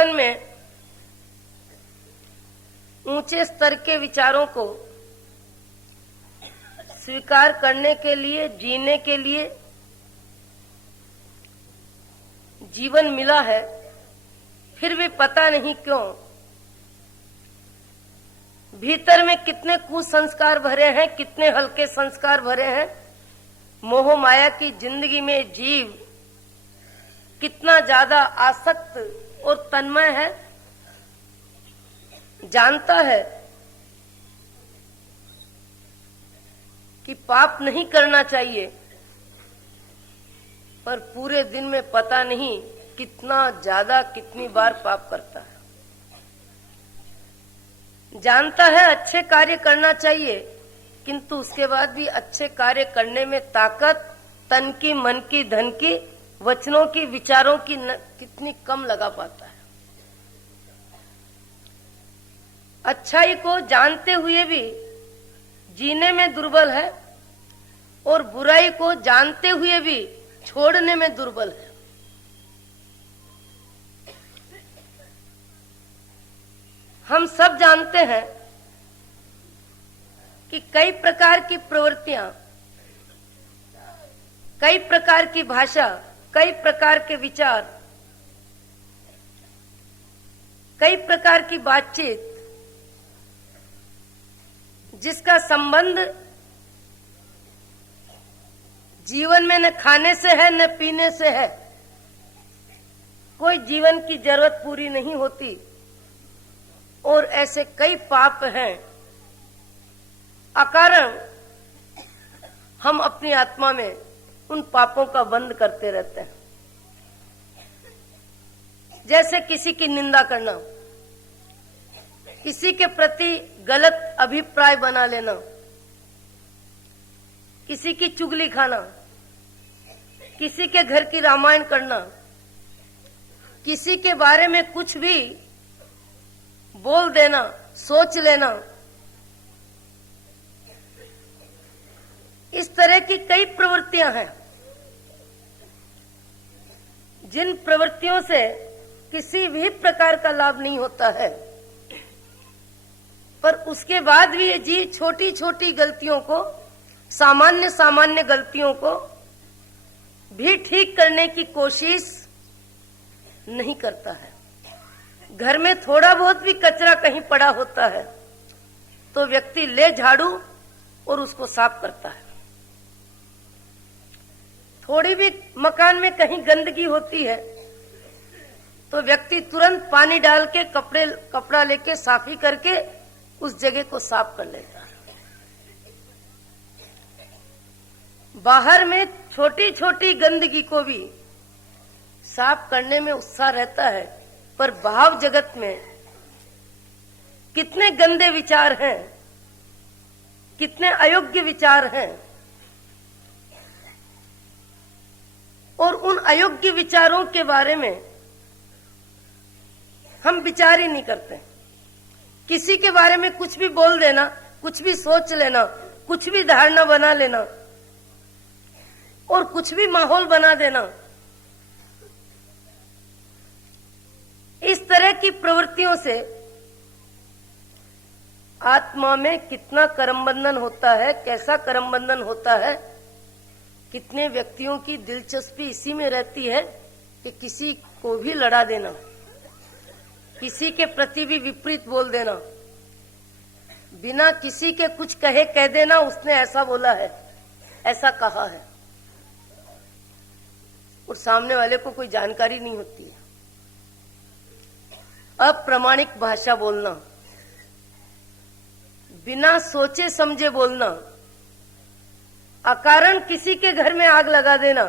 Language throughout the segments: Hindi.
जीवन में ऊंचे स्तर के विचारों को स्वीकार करने के लिए, जीने के लिए जीवन मिला है, फिर भी पता नहीं क्यों भीतर में कितने कुसंस्कार भरे हैं, कितने हल्के संस्कार भरे हैं। मोह माया की जिंदगी में जीव कितना ज्यादा आसक्त और तन्मय है। जानता है कि पाप नहीं करना चाहिए, पर पूरे दिन में पता नहीं कितना ज्यादा, कितनी बार पाप करता है। जानता है अच्छे कार्य करना चाहिए, किंतु उसके बाद भी अच्छे कार्य करने में ताकत तन की, मन की, धन की, वचनों की, विचारों की कितनी कम लगा पाता है। अच्छाई को जानते हुए भी जीने में दुर्बल है और बुराई को जानते हुए भी छोड़ने में दुर्बल है। हम सब जानते हैं कि कई प्रकार की प्रवृत्तियां, कई प्रकार की भाषा, कई प्रकार के विचार, कई प्रकार की बातचीत, जिसका संबंध जीवन में न खाने से है न पीने से है। कोई जीवन की जरूरत पूरी नहीं होती और ऐसे कई पाप हैं। अकारण हम अपनी आत्मा में उन पापों का बंद करते रहते हैं। जैसे किसी की निंदा करना, किसी के प्रति गलत अभिप्राय बना लेना, किसी की चुगली खाना, किसी के घर की रामायण करना, किसी के बारे में कुछ भी बोल देना, सोच लेना, इस तरह की कई प्रवृत्तियां हैं जिन प्रवृत्तियों से किसी भी प्रकार का लाभ नहीं होता है, पर उसके बाद भी ये जीव छोटी छोटी गलतियों को, सामान्य सामान्य गलतियों को भी ठीक करने की कोशिश नहीं करता है। घर में थोड़ा बहुत भी कचरा कहीं पड़ा होता है तो व्यक्ति ले झाड़ू और उसको साफ करता है। थोड़ी भी मकान में कहीं गंदगी होती है तो व्यक्ति तुरंत पानी डाल के कपड़ा लेके साफी करके उस जगह को साफ कर लेता है। बाहर में छोटी छोटी गंदगी को भी साफ करने में उत्साह रहता है, पर भाव जगत में कितने गंदे विचार हैं, कितने अयोग्य विचार हैं, और उन अयोग्य विचारों के बारे में हम विचार ही नहीं करते। किसी के बारे में कुछ भी बोल देना, कुछ भी सोच लेना, कुछ भी धारणा बना लेना और कुछ भी माहौल बना देना, इस तरह की प्रवृत्तियों से आत्मा में कितना कर्म बंधन होता है, कैसा कर्म बंधन होता है। कितने व्यक्तियों की दिलचस्पी इसी में रहती है कि किसी को भी लड़ा देना, किसी के प्रति भी विपरीत बोल देना, बिना किसी के कुछ कहे कह देना उसने ऐसा बोला है, ऐसा कहा है, और सामने वाले को कोई जानकारी नहीं होती है। अप्रामाणिक भाषा बोलना, बिना सोचे समझे बोलना, अकारण किसी के घर में आग लगा देना,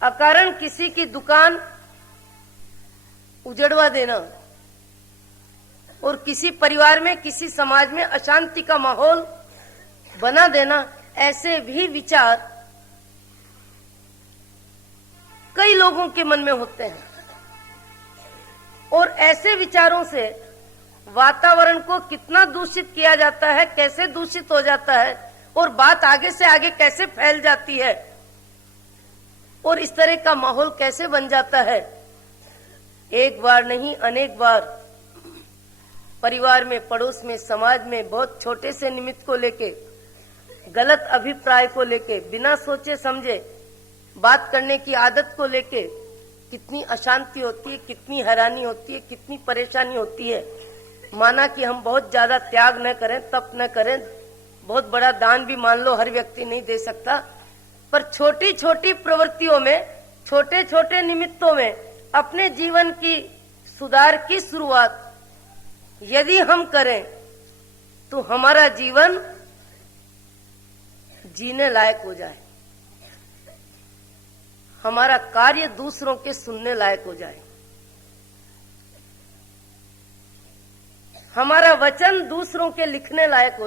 अकारण किसी की दुकान उजड़वा देना और किसी परिवार में, किसी समाज में अशांति का माहौल बना देना, ऐसे भी विचार कई लोगों के मन में होते हैं। और ऐसे विचारों से वातावरण को कितना दूषित किया जाता है, कैसे दूषित हो जाता है और बात आगे से आगे कैसे फैल जाती है और इस तरह का माहौल कैसे बन जाता है, एक बार नहीं अनेक बार परिवार में, पड़ोस में, समाज में बहुत छोटे से निमित्त को लेके, गलत अभिप्राय को लेके, बिना सोचे समझे बात करने की आदत को लेके कितनी अशांति होती है, कितनी हैरानी होती है, कितनी परेशानी होती है। माना कि हम बहुत ज्यादा त्याग न करें, तप न करें, बहुत बड़ा दान भी मान लो हर व्यक्ति नहीं दे सकता, पर छोटी छोटी प्रवृत्तियों में, छोटे छोटे निमित्तों में अपने जीवन की सुधार की शुरुआत यदि हम करें तो हमारा जीवन जीने लायक हो जाए, हमारा कार्य दूसरों के सुनने लायक हो जाए, हमारा वचन दूसरों के लिखने लायक हो